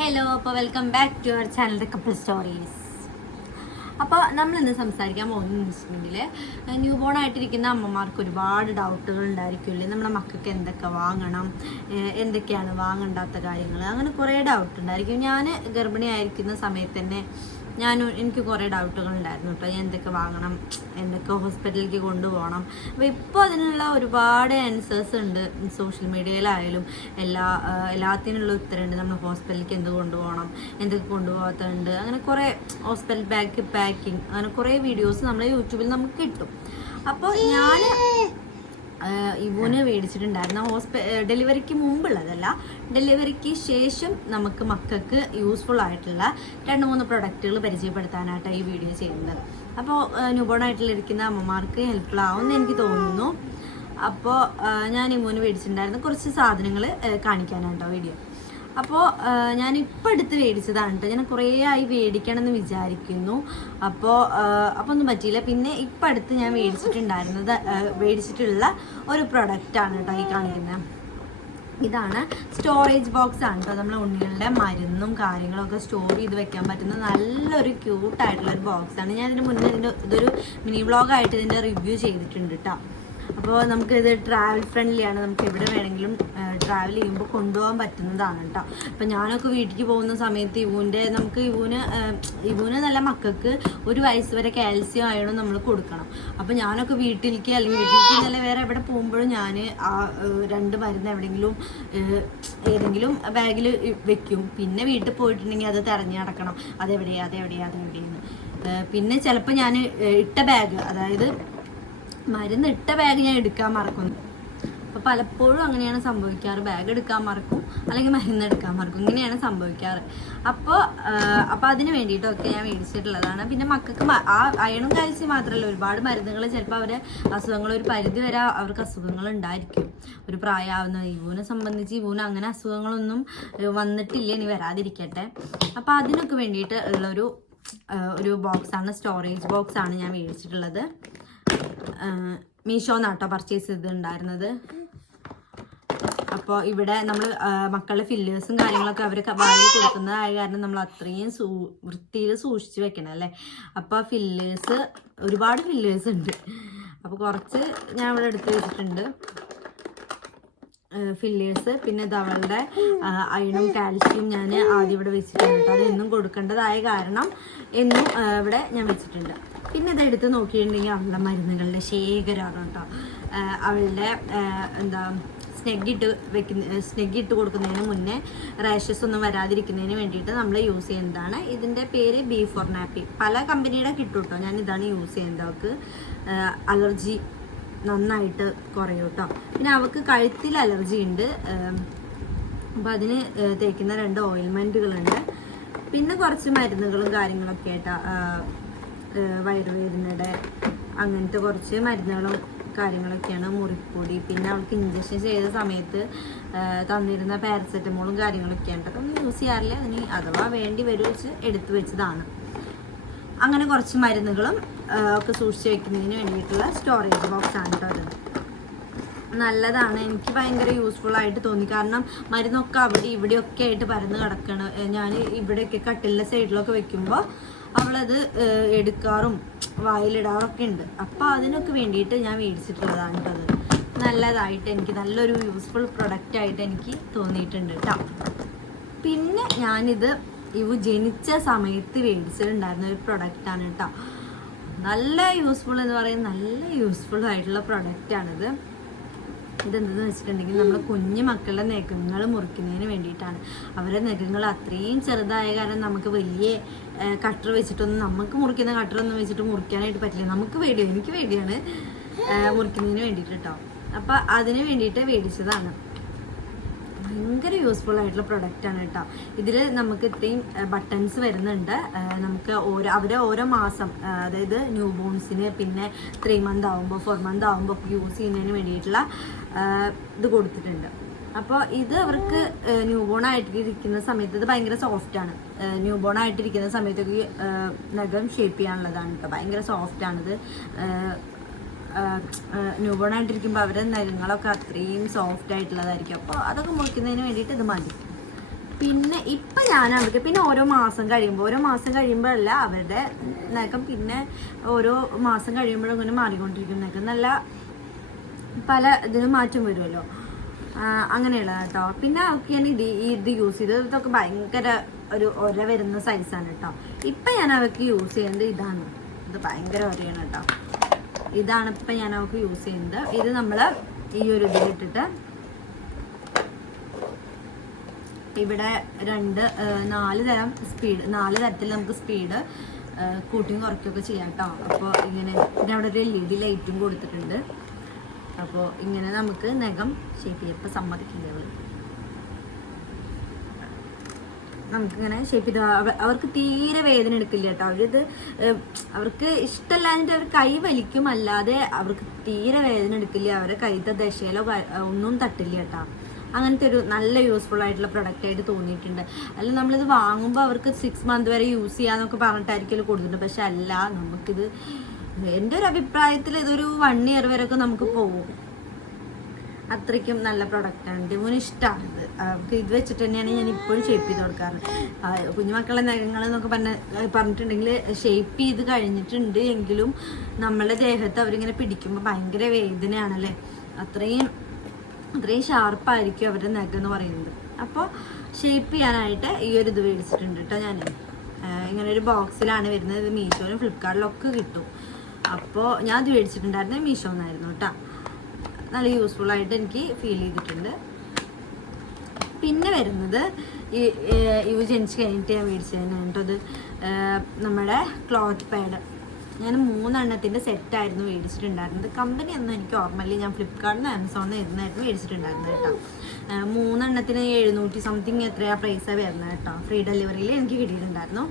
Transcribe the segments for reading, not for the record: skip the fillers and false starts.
Hello, അപ്പോൾ welcome back to our channel the couple stories. അപ്പോൾ നമ്മളിന്ന് സംസാരിക്കാൻ പോകുന്നതെന്ന് വെച്ചിട്ടുണ്ടെങ്കിൽ, ന്യൂ ബോൺ ആയിട്ടിരിക്കുന്ന അമ്മമാർക്ക് ഒരുപാട് ഡൗട്ടുകൾ ഉണ്ടായിരിക്കുമല്ലേ. നമ്മുടെ മക്കൾക്ക് എന്തൊക്കെ വാങ്ങണം, എന്തൊക്കെയാണ് വാങ്ങണ്ടാത്ത കാര്യങ്ങൾ, അങ്ങനെ കുറേ ഡൗട്ട് ഉണ്ടായിരിക്കും. ഞാൻ ഗർഭിണിയായിരിക്കുന്ന സമയത്ത് തന്നെ എനിക്ക് കുറേ ഡൗട്ടുകൾ ഉണ്ടായിരുന്നു കേട്ടോ. എന്തൊക്കെ വാങ്ങണം, എന്തൊക്കെ ഹോസ്പിറ്റലിലേക്ക് കൊണ്ടുപോകണം. അപ്പോൾ ഇപ്പോൾ അതിനുള്ള ഒരുപാട് ആൻസേഴ്സ് ഉണ്ട്. സോഷ്യൽ മീഡിയയിലായാലും എല്ലാത്തിനുള്ള ഉത്തരമുണ്ട്. നമ്മൾ ഹോസ്പിറ്റലിലേക്ക് എന്ത് കൊണ്ടുപോകണം, എന്തൊക്കെ കൊണ്ടുപോകാത്തതുണ്ട്, അങ്ങനെ കുറേ ഹോസ്പിറ്റൽ ബാഗ് പാക്കിങ്, അങ്ങനെ കുറേ വീഡിയോസ് നമ്മളെ യൂട്യൂബിൽ നമുക്ക് കിട്ടും. അപ്പോൾ ഞാൻ ഇവന് മേടിച്ചിട്ടുണ്ടായിരുന്നു. ഡെലിവറിക്ക് മുമ്പുള്ളതല്ല, ഡെലിവറിക്ക് ശേഷം നമുക്ക് മക്കൾക്ക് യൂസ്ഫുൾ ആയിട്ടുള്ള 2-3 പ്രൊഡക്റ്റുകൾ പരിചയപ്പെടുത്താനായിട്ടാണ് ഈ വീഡിയോ ചെയ്യുന്നത്. അപ്പോൾ ന്യൂബോൺ ആയിട്ടിരിക്കുന്ന അമ്മമാർക്ക് ഹെൽപ്ഫുൾ ആവുമെന്ന് എനിക്ക് തോന്നുന്നു. അപ്പോൾ ഞാൻ ഇവന് മേടിച്ചിട്ടുണ്ടായിരുന്നു കുറച്ച് സാധനങ്ങൾ കാണിക്കാനായിട്ടോ വീഡിയോ. അപ്പോൾ ഞാനിപ്പോൾ എടുത്ത് മേടിച്ചതാണ് കേട്ടോ. ഞാൻ കുറേ ആയി മേടിക്കണം എന്ന് വിചാരിക്കുന്നു. അപ്പോൾ ഒന്നും പറ്റിയില്ല. പിന്നെ ഇപ്പം അടുത്ത് ഞാൻ മേടിച്ചിട്ടുള്ള ഒരു പ്രൊഡക്റ്റാണ് കേട്ടോ ഈ കാണിക്കുന്നത്. ഇതാണ് സ്റ്റോറേജ് ബോക്സ് ആണ് കേട്ടോ. നമ്മളെ ഉണ്ണികളുടെ മരുന്നും കാര്യങ്ങളൊക്കെ സ്റ്റോർ ചെയ്ത് വെക്കാൻ പറ്റുന്ന നല്ലൊരു ക്യൂട്ടായിട്ടുള്ളൊരു ബോക്സാണ്. ഞാൻ ഇതിന് മുന്നേ ഇതൊരു മിനി വ്ളോഗായിട്ട് ഇതിൻ്റെ റിവ്യൂ ചെയ്തിട്ടുണ്ട് കേട്ടോ. അപ്പോൾ നമുക്കിത് ട്രാവൽ ഫ്രണ്ട്ലിയാണ്. നമുക്ക് എവിടെ വേണമെങ്കിലും ട്രാവൽ ചെയ്യുമ്പോൾ കൊണ്ടുപോകാൻ പറ്റുന്നതാണ് കേട്ടോ. അപ്പം ഞാനൊക്കെ വീട്ടിലേക്ക് പോകുന്ന സമയത്ത് ഇവന് നല്ല മക്കൾക്ക് 1 വയസ്സ് വരെ കാൽസ്യം അയണും നമ്മൾ കൊടുക്കണം. അപ്പം ഞാനൊക്കെ വീട്ടിലേക്ക് നല്ല വേറെ എവിടെ പോകുമ്പോഴും ഞാൻ ആ 2 മരുന്ന് ഏതെങ്കിലും ബാഗിൽ വെക്കും. പിന്നെ വീട്ടിൽ പോയിട്ടുണ്ടെങ്കിൽ അത് തിരഞ്ഞു നടക്കണം, അതെവിടെയെന്ന്. പിന്നെ ചിലപ്പോൾ ഞാൻ ഇട്ട ബാഗ്, അതായത് മരുന്ന് ഇട്ട ബാഗ് ഞാൻ എടുക്കാൻ മറക്കുന്നു. അപ്പോൾ പലപ്പോഴും അങ്ങനെയാണ് സംഭവിക്കാറ്. ബാഗ് എടുക്കാൻ മറക്കും, അല്ലെങ്കിൽ മരുന്ന് എടുക്കാൻ മറക്കും, ഇങ്ങനെയാണ് സംഭവിക്കാറ്. അപ്പോൾ അതിന് വേണ്ടിയിട്ടൊക്കെ ഞാൻ മേടിച്ചിട്ടുള്ളതാണ്. പിന്നെ മക്കൾക്ക് ആ അയണും കാൽസ്യം മാത്രമല്ല, ഒരുപാട് മരുന്നുകൾ ചിലപ്പോൾ അസുഖങ്ങൾ ഒരു പരിധി വരെ അവർക്ക് അസുഖങ്ങൾ ഉണ്ടായിരിക്കും. ഒരു പ്രായമാവുന്ന ഇവനെ സംബന്ധിച്ച് അങ്ങനെ അസുഖങ്ങളൊന്നും വന്നിട്ടില്ല, ഇനി വരാതിരിക്കട്ടെ. അപ്പോൾ അതിനൊക്കെ വേണ്ടിയിട്ട് ഉള്ളൊരു ബോക്സാണ്, സ്റ്റോറേജ് ബോക്സാണ് ഞാൻ മേടിച്ചിട്ടുള്ളത്. മീഷോന്നാട്ടോ പർച്ചേസ് ചെയ്തിട്ടുണ്ടായിരുന്നത്. അപ്പോൾ ഇവിടെ നമ്മൾ മക്കളുടെ ഫില്ലേഴ്സും കാര്യങ്ങളൊക്കെ അവർക്ക് വാങ്ങി കൊടുക്കുന്നതായ കാരണം നമ്മൾ അത്രയും വൃത്തിയിൽ സൂക്ഷിച്ച് വെക്കണം അല്ലേ. അപ്പോൾ ഒരുപാട് ഫില്ലേഴ്സ് ഉണ്ട്. അപ്പോൾ കുറച്ച് ഞാൻ ഇവിടെ എടുത്ത് വെച്ചിട്ടുണ്ട് ഫില്ലേഴ്സ്. പിന്നെ അവളുടെ അയണും കാൽസ്യം ഞാൻ ആദ്യം ഇവിടെ വെച്ചിട്ടുണ്ട് കേട്ടോ. അത് എന്നും കൊടുക്കേണ്ടതായ കാരണം എന്നും ഇവിടെ ഞാൻ വെച്ചിട്ടുണ്ട്. പിന്നെ ഇതെടുത്ത് നോക്കിയിട്ടുണ്ടെങ്കിൽ അവളുടെ മരുന്നുകളുടെ ശേഖരമാണ് കേട്ടോ. അവളുടെ സ്നെഗ് ഇട്ട് കൊടുക്കുന്നതിന് മുന്നേ റാഷസ് ഒന്നും വരാതിരിക്കുന്നതിന് വേണ്ടിയിട്ട് നമ്മൾ യൂസ് ചെയ്യുന്നതാണ്. ഇതിൻ്റെ പേര് B4 നാപ്പി. പല കമ്പനിയുടെ കിട്ടും കേട്ടോ. ഞാൻ ഇതാണ് യൂസ് ചെയ്യുന്നത്. അവൾക്ക് അലർജി നന്നായിട്ട് കുറയും കേട്ടോ. പിന്നെ അവൾക്ക് കഴുത്തിൽ അലർജി ഉണ്ട്. അപ്പോൾ അതിന് തേക്കുന്ന 2 ഓയിൽമെൻറ്റുകളുണ്ട്. പിന്നെ കുറച്ച് മരുന്നുകളും കാര്യങ്ങളൊക്കെ ആയിട്ടാ, വയറുവേദനയുടെ അങ്ങനത്തെ കുറച്ച് മരുന്നുകളും കാര്യങ്ങളൊക്കെയാണ്. മുറിപ്പൊടി, പിന്നെ അവൾക്ക് ഇഞ്ചക്ഷൻ ചെയ്ത സമയത്ത് തന്നിരുന്ന പാരസെറ്റമോളും കാര്യങ്ങളൊക്കെയാണ്. അതൊന്നും യൂസ് ചെയ്യാറില്ല. അതിന് അഥവാ വേണ്ടി വെച്ച് എടുത്തു വെച്ചതാണ്. അങ്ങനെ കുറച്ച് മരുന്നുകളും ഒക്കെ സൂക്ഷിച്ച് വെക്കുന്നതിന് വേണ്ടിയിട്ടുള്ള സ്റ്റോറേജ് ബോക്സ് ആണ് കേട്ടോ. അത് നല്ലതാണ്, എനിക്ക് ഭയങ്കര യൂസ്ഫുൾ ആയിട്ട് തോന്നി. കാരണം മരുന്നൊക്കെ അവിടെ ഇവിടെയൊക്കെ ആയിട്ട് പരന്ന് കിടക്കണം. ഞാൻ ഇവിടെയൊക്കെ കട്ടിലിൻ്റെ സൈഡിലൊക്കെ വെക്കുമ്പോൾ അവളത് എടുക്കാറും വായിലിടാറൊക്കെ ഉണ്ട്. അപ്പോൾ അതിനൊക്കെ വേണ്ടിയിട്ട് ഞാൻ മേടിച്ചിട്ടുള്ളതാണ് കേട്ടോ. അത് നല്ലതായിട്ട് എനിക്ക് നല്ലൊരു യൂസ്ഫുൾ പ്രൊഡക്റ്റായിട്ട് എനിക്ക് തോന്നിയിട്ടുണ്ട് കേട്ടോ. പിന്നെ ഞാനിത് ജനിച്ച സമയത്ത് മേടിച്ചിട്ടുണ്ടായിരുന്ന ഒരു പ്രൊഡക്റ്റാണ് കേട്ടോ. നല്ല യൂസ്ഫുൾ എന്ന് പറയുന്നത് നല്ല യൂസ്ഫുൾ ആയിട്ടുള്ള പ്രൊഡക്റ്റാണിത്. ഇതെന്തെന്ന് വെച്ചിട്ടുണ്ടെങ്കിൽ നമ്മൾ കുഞ്ഞു മക്കളുടെ നഖങ്ങൾ മുറിക്കുന്നതിന് വേണ്ടിയിട്ടാണ്. അവരുടെ നഖങ്ങൾ അത്രയും ചെറുതായ കാരണം നമുക്ക് വലിയ കട്ടർ വെച്ചിട്ടൊന്നും, നമുക്ക് മുറിക്കുന്ന കട്ടറൊന്നും വെച്ചിട്ട് മുറിക്കാനായിട്ട് പറ്റില്ല. എനിക്ക് പേടിയാണ് മുറിക്കുന്നതിന് വേണ്ടിയിട്ട് കേട്ടോ. അപ്പം അതിന് വേണ്ടിയിട്ട് മേടിച്ചതാണ്. ഭയങ്കര യൂസ്ഫുൾ ആയിട്ടുള്ള പ്രൊഡക്റ്റാണ് കേട്ടോ. ഇതിൽ നമുക്ക് ഇത്രയും ബട്ടൺസ് വരുന്നുണ്ട്. നമുക്ക് ഓരോ മാസം, അതായത് ന്യൂ ബോൺസിന്, പിന്നെ 3 മന്ത് ആകുമ്പോൾ 4 മന്ത് ആകുമ്പോൾ ഒക്കെ യൂസ് ചെയ്യുന്നതിന് വേണ്ടിയിട്ടുള്ള ഇത് കൊടുത്തിട്ടുണ്ട്. അപ്പോൾ ഇത് അവർക്ക് ന്യൂ ബോൺ ആയിട്ടിരിക്കുന്ന സമയത്ത് ഇത് ഭയങ്കര സോഫ്റ്റാണ്. ന്യൂ ബോൺ ആയിട്ടിരിക്കുന്ന സമയത്തൊക്കെ നഖം ഷേപ്പ് ചെയ്യാനുള്ളതാണ് കേട്ടോ. ഭയങ്കര സോഫ്റ്റാണിത്. ന്യൂ ബോൺ ആയിട്ടിരിക്കുമ്പോൾ അവരുടെ നഖങ്ങളൊക്കെ അത്രയും സോഫ്റ്റ് ആയിട്ടുള്ളതായിരിക്കും. അപ്പോൾ അതൊക്കെ മുറിക്കുന്നതിന് വേണ്ടിയിട്ട് ഇത് മതി. പിന്നെ ഇപ്പം ഞാൻ അവർക്ക് പിന്നെ ഓരോ മാസം കഴിയുമ്പോഴല്ല അവരുടെ നഖം പിന്നെ ഓരോ മാസം കഴിയുമ്പോഴും ഇങ്ങനെ മാറിക്കൊണ്ടിരിക്കും. നഖം നല്ല പല ഇതിനും മാറ്റം വരുമല്ലോ, അങ്ങനെയുള്ള കേട്ടോ. പിന്നെ അവർക്ക് ഞാൻ ഇത് യൂസ് ചെയ്തത് ഇതൊക്കെ ഭയങ്കര ഒരു ഒര വരുന്ന സൈസാണ് കേട്ടോ. ഇപ്പം ഞാൻ അവർക്ക് യൂസ് ചെയ്യുന്നത് ഇതാണ്. ഇത് ഭയങ്കര ഒരയാണ് കേട്ടോ. ഇതാണ് ഇപ്പം ഞാൻ അവർക്ക് യൂസ് ചെയ്യുന്നത്. ഇത് നമ്മൾ ഈ ഒരു ഇതിലിട്ടിട്ട് ഇവിടെ 4 തരത്തിൽ നമുക്ക് സ്പീഡ് കൂട്ടിയും കുറയ്ക്കുകയൊക്കെ ചെയ്യാം കേട്ടോ. അപ്പോൾ ഇങ്ങനെ പിന്നെ അവിടെ ഒരു LED ലൈറ്റും കൊടുത്തിട്ടുണ്ട്. അപ്പോൾ ഇങ്ങനെ നമുക്ക് നഖം ഷേപ്പ് ചെയ്യാം. ഇപ്പം സമ്മതിക്കില്ല അവർ, നമുക്കിങ്ങനെ ഷേപ്പ് ചെയ്ത് അവർക്ക് തീരെ വേദന എടുക്കില്ല കേട്ടോ. അവർക്ക് ഇഷ്ടമല്ലാഞ്ഞിട്ട് അവർ കൈ വലിക്കും, അല്ലാതെ അവർക്ക് തീരെ വേദന എടുക്കില്ല. അവരെ കൈത്തെ ദശയിലോ ഒന്നും തട്ടില്ല കേട്ടോ. അങ്ങനത്തെ ഒരു നല്ല യൂസ്ഫുൾ ആയിട്ടുള്ള പ്രൊഡക്റ്റ് ആയിട്ട് തോന്നിയിട്ടുണ്ട്. അല്ല നമ്മളിത് വാങ്ങുമ്പോൾ അവർക്ക് 6 മന്ത് വരെ യൂസ് ചെയ്യാന്നൊക്കെ പറഞ്ഞിട്ടായിരിക്കും കൊടുത്തിട്ടുണ്ട്. പക്ഷെ അല്ല, നമുക്കിത് എൻ്റെ ഒരു അഭിപ്രായത്തിൽ ഇതൊരു 1 ഇയർ വരെയൊക്കെ നമുക്ക് പോകും. അത്രയ്ക്കും നല്ല പ്രൊഡക്റ്റാണ്. ഡിമുന് ഇഷ്ടമാണിത്. അവർക്ക് ഇത് വെച്ചിട്ട് തന്നെയാണ് ഞാൻ ഇപ്പോഴും ഷേപ്പ് ചെയ്ത് കൊടുക്കാറ്. കുഞ്ഞുമക്കളെ നഖങ്ങൾ എന്നൊക്കെ പറഞ്ഞിട്ടുണ്ടെങ്കിൽ ഷേപ്പ് ചെയ്ത് കഴിഞ്ഞിട്ടുണ്ട് എങ്കിലും നമ്മളുടെ ദേഹത്ത് അവരിങ്ങനെ പിടിക്കുമ്പോൾ ഭയങ്കര വേദനയാണല്ലേ. അത്രയും ഷാർപ്പായിരിക്കും അവരുടെ നഖം എന്ന് പറയുന്നത്. അപ്പോൾ ഷേപ്പ് ചെയ്യാനായിട്ട് ഈ ഒരു ഇത് മേടിച്ചിട്ടുണ്ട് കേട്ടോ. ഞാൻ ഇങ്ങനെ ഒരു ബോക്സിലാണ് വരുന്നത്. ഇത് മീഷോയിലും ഫ്ലിപ്കാർട്ടിലൊക്കെ കിട്ടും. അപ്പോൾ ഞാൻ ഇത് മേടിച്ചിട്ടുണ്ടായിരുന്നത് മീഷോന്നായിരുന്നു കേട്ടോ. നല്ല യൂസ്ഫുൾ ആയിട്ട് എനിക്ക് ഫീൽ ചെയ്തിട്ടുണ്ട്. പിന്നെ വരുന്നത് ഇവ ജനിച്ച് കഴിഞ്ഞിട്ട് ഞാൻ മേടിച്ചതാണ് കേട്ടോ. അത് നമ്മുടെ ക്ലോത്ത് പാഡ്. ഞാൻ 3 എണ്ണത്തിൻ്റെ സെറ്റായിരുന്നു മേടിച്ചിട്ടുണ്ടായിരുന്നത്. കമ്പനി ഒന്നും എനിക്ക് ഓർമ്മയില്ല. ഞാൻ ഫ്ലിപ്കാർട്ടിൽ നിന്ന് ആമസോണിൽ നിന്നായിരുന്നു മേടിച്ചിട്ടുണ്ടായിരുന്നത് കേട്ടോ. 3 എണ്ണത്തിന് 700 സംതിങ് എത്രയാ പ്രൈസാണ് വരുന്നത് കേട്ടോ. ഫ്രീ ഡെലിവറിയിൽ എനിക്ക് കിട്ടിയിട്ടുണ്ടായിരുന്നു.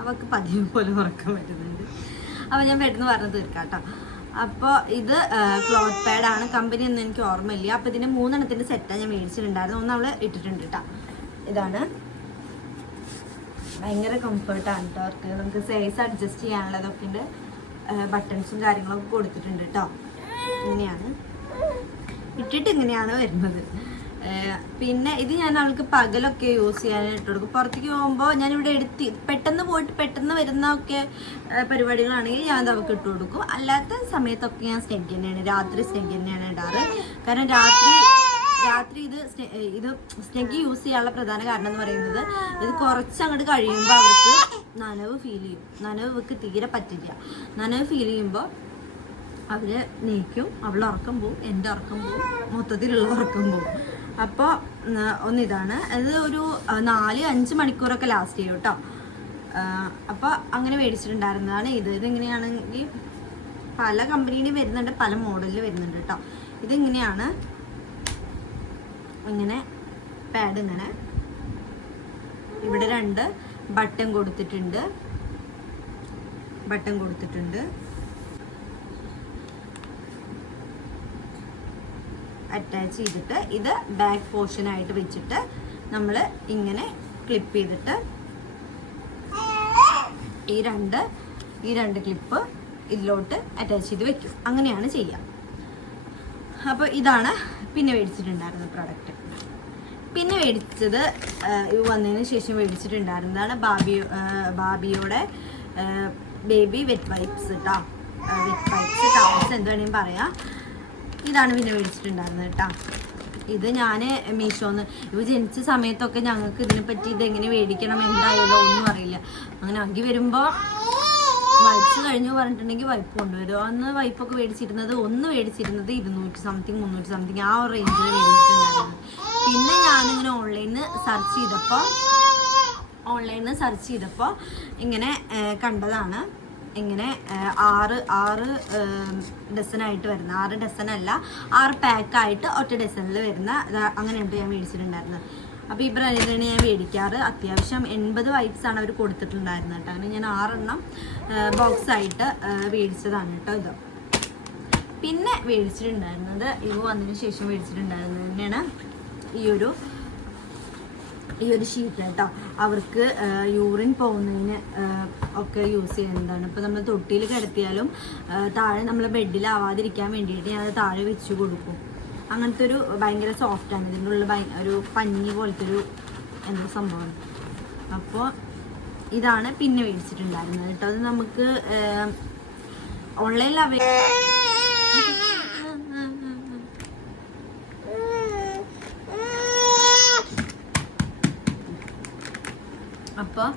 അവർക്ക് പതിവ് പോലെ ഉറക്കാൻ പറ്റുന്നുണ്ട്. അപ്പോൾ ഞാൻ പെട്ടെന്ന് പറഞ്ഞു തീർക്കാം കേട്ടോ. അപ്പോൾ ഇത് ക്ലോത്ത് പാഡാണ്. കമ്പനി ഒന്നും എനിക്ക് ഓർമ്മയില്ല. അപ്പോൾ ഇതിൻ്റെ 3 എണ്ണത്തിൻ്റെ സെറ്റാണ് ഞാൻ മേടിച്ചിട്ടുണ്ടായിരുന്നു. ഒന്ന് അവൾ ഇട്ടിട്ടുണ്ട് കേട്ടോ. ഇതാണ് ഭയങ്കര കംഫർട്ടാണ് കേട്ടോ. അവർക്ക് നമുക്ക് സൈസ് അഡ്ജസ്റ്റ് ചെയ്യാനുള്ളതൊക്കെ ഉണ്ട്. ബട്ടൺസും കാര്യങ്ങളൊക്കെ കൊടുത്തിട്ടുണ്ട് കേട്ടോ. ഇങ്ങനെയാണ് ഇട്ടിട്ട് ഇങ്ങനെയാണ് വരുന്നത്. പിന്നെ ഇത് ഞാൻ അവൾക്ക് പകലൊക്കെ യൂസ് ചെയ്യാനായിട്ട് കൊടുക്കും. പുറത്തേക്ക് പോകുമ്പോൾ ഞാനിവിടെ പെട്ടെന്ന് പോയിട്ട് പെട്ടെന്ന് വരുന്നൊക്കെ പരിപാടികളാണെങ്കിൽ ഞാൻ അത് അവൾക്ക് ഇട്ട് കൊടുക്കും. അല്ലാത്ത സമയത്തൊക്കെ ഞാൻ സ്നെഗ് തന്നെയാണ്, രാത്രി സ്നെഗ് തന്നെയാണ് ഇടാറ്. കാരണം രാത്രി ഇത് സ്നെഗ് യൂസ് ചെയ്യാനുള്ള പ്രധാന കാരണം എന്ന് പറയുന്നത് ഇത് കുറച്ചങ്ങോട്ട് കഴിയുമ്പോൾ അവർക്ക് നനവ് ഫീൽ ചെയ്യും. നനവ് അവർക്ക് തീരെ പറ്റില്ല. നനവ് ഫീൽ ചെയ്യുമ്പോൾ അവർ നീക്കും. അവളുടെ ഉറക്കം പോവും, എൻ്റെ ഉറക്കം പോവും, മൊത്തത്തിലുള്ള ഉറക്കം പോവും. അപ്പോൾ ഒന്നിതാണ്. അത് ഒരു 4-5 മണിക്കൂറൊക്കെ ലാസ്റ്റ് ചെയ്യും കേട്ടോ. അപ്പോൾ അങ്ങനെ മേടിച്ചിട്ടുണ്ടായിരുന്നതാണ് ഇത്. ഇതെങ്ങനെയാണെങ്കിൽ പല കമ്പനിയിൽ വരുന്നുണ്ട്, പല മോഡലിൽ വരുന്നുണ്ട് കേട്ടോ. ഇതിങ്ങനെയാണ്. ഇങ്ങനെ പാഡ് ഇങ്ങനെ ഇവിടെ 2 ബട്ടൺ കൊടുത്തിട്ടുണ്ട്. അറ്റാച്ച് ചെയ്തിട്ട് ഇത് ബാക്ക് പോർഷനായിട്ട് വെച്ചിട്ട് നമ്മൾ ഇങ്ങനെ ക്ലിപ്പ് ചെയ്തിട്ട് ഈ രണ്ട് ക്ലിപ്പ് ഇതിലോട്ട് അറ്റാച്ച് ചെയ്ത് വെക്കും. അങ്ങനെയാണ് ചെയ്യുക. അപ്പോൾ ഇതാണ് പിന്നെ മേടിച്ചിട്ടുണ്ടായിരുന്ന പ്രോഡക്റ്റ്. പിന്നെ മേടിച്ചത് വന്നതിന് ശേഷം മേടിച്ചിട്ടുണ്ടായിരുന്നതാണ് ബാബിയുടെ ബേബി വെറ്റ് വൈപ്സ് കേട്ടോ. വെറ്റ് വൈപ്സ് ടവൽസ് എന്ത് വേണമെങ്കിലും പറയാം. ഇതാണ് പിന്നെ മേടിച്ചിട്ടുണ്ടായിരുന്നത് കേട്ടോ. ഇത് ഞാൻ മീഷോന്ന് ഇവ ജനിച്ച സമയത്തൊക്കെ ഞങ്ങൾക്ക് ഇതിനെപ്പറ്റി ഇതെങ്ങനെ മേടിക്കണം എന്തായാലും ഒന്നും അറിയില്ല. അങ്ങനെ ആക്കി വരുമ്പോൾ വൈപ്സ് കഴിഞ്ഞു പറഞ്ഞിട്ടുണ്ടെങ്കിൽ വൈപ്പ് കൊണ്ടുവരും. അന്ന് വൈപ്പൊക്കെ മേടിച്ചിരുന്നത് 200 സംതിങ് 300 സംതിങ് ആ ഒരു റേഞ്ചിൽ മേടിച്ചിട്ടുണ്ടായിരുന്നു. പിന്നെ ഞാനിങ്ങനെ ഓൺലൈനിൽ സെർച്ച് ചെയ്തപ്പോൾ ഇങ്ങനെ കണ്ടതാണ്. ഇങ്ങനെ 6 ഡസനായിട്ട് വരുന്ന 6 ഡസനല്ല 6 പാക്കായിട്ട് ഒറ്റ ഡസനിൽ വരുന്ന അങ്ങനെയുണ്ട് ഞാൻ മേടിച്ചിട്ടുണ്ടായിരുന്നത്. അപ്പോൾ ഈ ബ്രാൻഡിലാണ് ഞാൻ മേടിക്കാറ്. അത്യാവശ്യം 80 വൈപ്സാണ് അവർ കൊടുത്തിട്ടുണ്ടായിരുന്നത് കേട്ടോ. അങ്ങനെ ഞാൻ 6 എണ്ണം ബോക്സായിട്ട് മേടിച്ചതാണ് കേട്ടോ ഇത്. പിന്നെ മേടിച്ചിട്ടുണ്ടായിരുന്നത് ഇവ വന്നതിന് ശേഷം മേടിച്ചിട്ടുണ്ടായിരുന്നത് തന്നെയാണ് ഈ ഒരു ഷീറ്റ് കേട്ടോ. അവർക്ക് യൂറിൻ പോകുന്നതിന് ഒക്കെ യൂസ് ചെയ്യുന്നതാണ്. ഇപ്പോൾ നമ്മൾ തൊട്ടിയിൽ കിടത്തിയാലും താഴെ നമ്മൾ ബെഡിലാവാതിരിക്കാൻ വേണ്ടിയിട്ട് ഞാനത് താഴെ വെച്ച് കൊടുക്കും. അങ്ങനത്തെ ഒരു ഭയങ്കര സോഫ്റ്റാണ്. ഇതിൻ്റെ ഉള്ളിൽ ഒരു പഞ്ഞി പോലത്തെ ഒരു എന്തോ സംഭവമാണ്. അപ്പോൾ ഇതാണ് പിന്നെ മേടിച്ചിട്ടുണ്ടായിരുന്നത് കേട്ടോ. അത് നമുക്ക് ഓൺലൈനിൽ അപ്പോൾ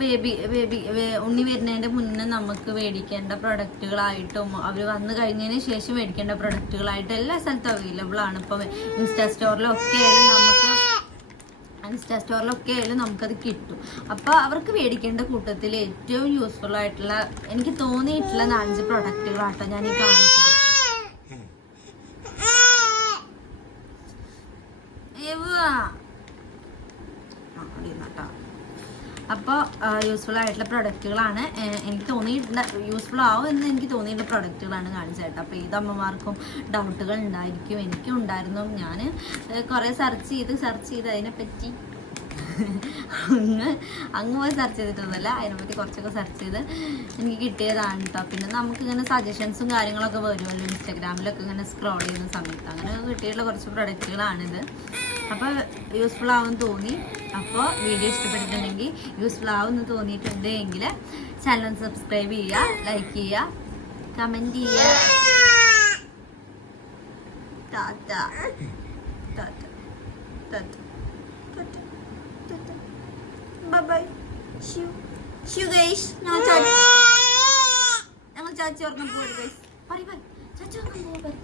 ബേബി ഉണ്ണി വരുന്നതിൻ്റെ മുന്നേ നമുക്ക് മേടിക്കേണ്ട പ്രൊഡക്റ്റുകളായിട്ടും അവർ വന്നു കഴിഞ്ഞതിന് ശേഷം മേടിക്കേണ്ട പ്രൊഡക്റ്റുകളായിട്ടും എല്ലാ സ്ഥലത്തും അവൈലബിൾ ആണ്. ഇപ്പോൾ ഇൻസ്റ്റാ സ്റ്റോറിലൊക്കെ ആയാലും നമുക്കത് കിട്ടും. അപ്പോൾ അവർക്ക് മേടിക്കേണ്ട കൂട്ടത്തിൽ ഏറ്റവും യൂസ്ഫുൾ ആയിട്ടുള്ള എനിക്ക് തോന്നിയിട്ടുള്ള 4 പ്രൊഡക്റ്റുകളാട്ടോ ഞാൻ ഈ കാണിച്ചത്. അപ്പോൾ യൂസ്ഫുൾ ആയിട്ടുള്ള പ്രൊഡക്റ്റുകളാണ് എനിക്ക് തോന്നിയിട്ടുള്ള, യൂസ്ഫുൾ ആവും എന്ന് എനിക്ക് തോന്നിയിട്ടുള്ള പ്രൊഡക്റ്റുകളാണ് കാണിച്ചത്. അപ്പോൾ ഇത് അമ്മമാർക്കും ഡൗട്ടുകൾ ഉണ്ടായിരിക്കും, എനിക്കും ഉണ്ടായിരുന്നു. ഞാൻ കുറേ സെർച്ച് ചെയ്ത് അതിനെപ്പറ്റി അങ്ങ് പോയി സെർച്ച് ചെയ്തിട്ടൊന്നുമല്ല, അതിനെപ്പറ്റി കുറച്ചൊക്കെ സെർച്ച് ചെയ്ത് എനിക്ക് കിട്ടിയതാണ് കേട്ടോ. പിന്നെ നമുക്കിങ്ങനെ സജഷൻസും കാര്യങ്ങളൊക്കെ വരുമല്ലോ ഇൻസ്റ്റാഗ്രാമിലൊക്കെ ഇങ്ങനെ സ്ക്രോൾ ചെയ്യുന്ന സമയത്ത്, അങ്ങനെ കിട്ടിയിട്ടുള്ള കുറച്ച് പ്രൊഡക്റ്റുകളാണിത്. അപ്പോൾ യൂസ്ഫുൾ ആവുമെന്ന് തോന്നി. അപ്പോൾ വീഡിയോ ഇഷ്ടപ്പെട്ടിട്ടുണ്ടെങ്കിൽ, യൂസ്ഫുൾ ആവുമെന്ന് തോന്നിയിട്ടുണ്ട് എങ്കിൽ ചാനൽ സബ്സ്ക്രൈബ് ചെയ്യുക, ലൈക്ക് ചെയ്യുക, കമൻറ്റ് ചെയ്യുക. Tata tata tata tata tata bye bye. ഷ്യൂ ഗൈസ്. ഞങ്ങൾ ചാച്ചി ഓർക്കാൻ പോകരുത് ഗൈസ്. പറ ചാച്ചി ഓർക്കാൻ പോകാൻ പറ.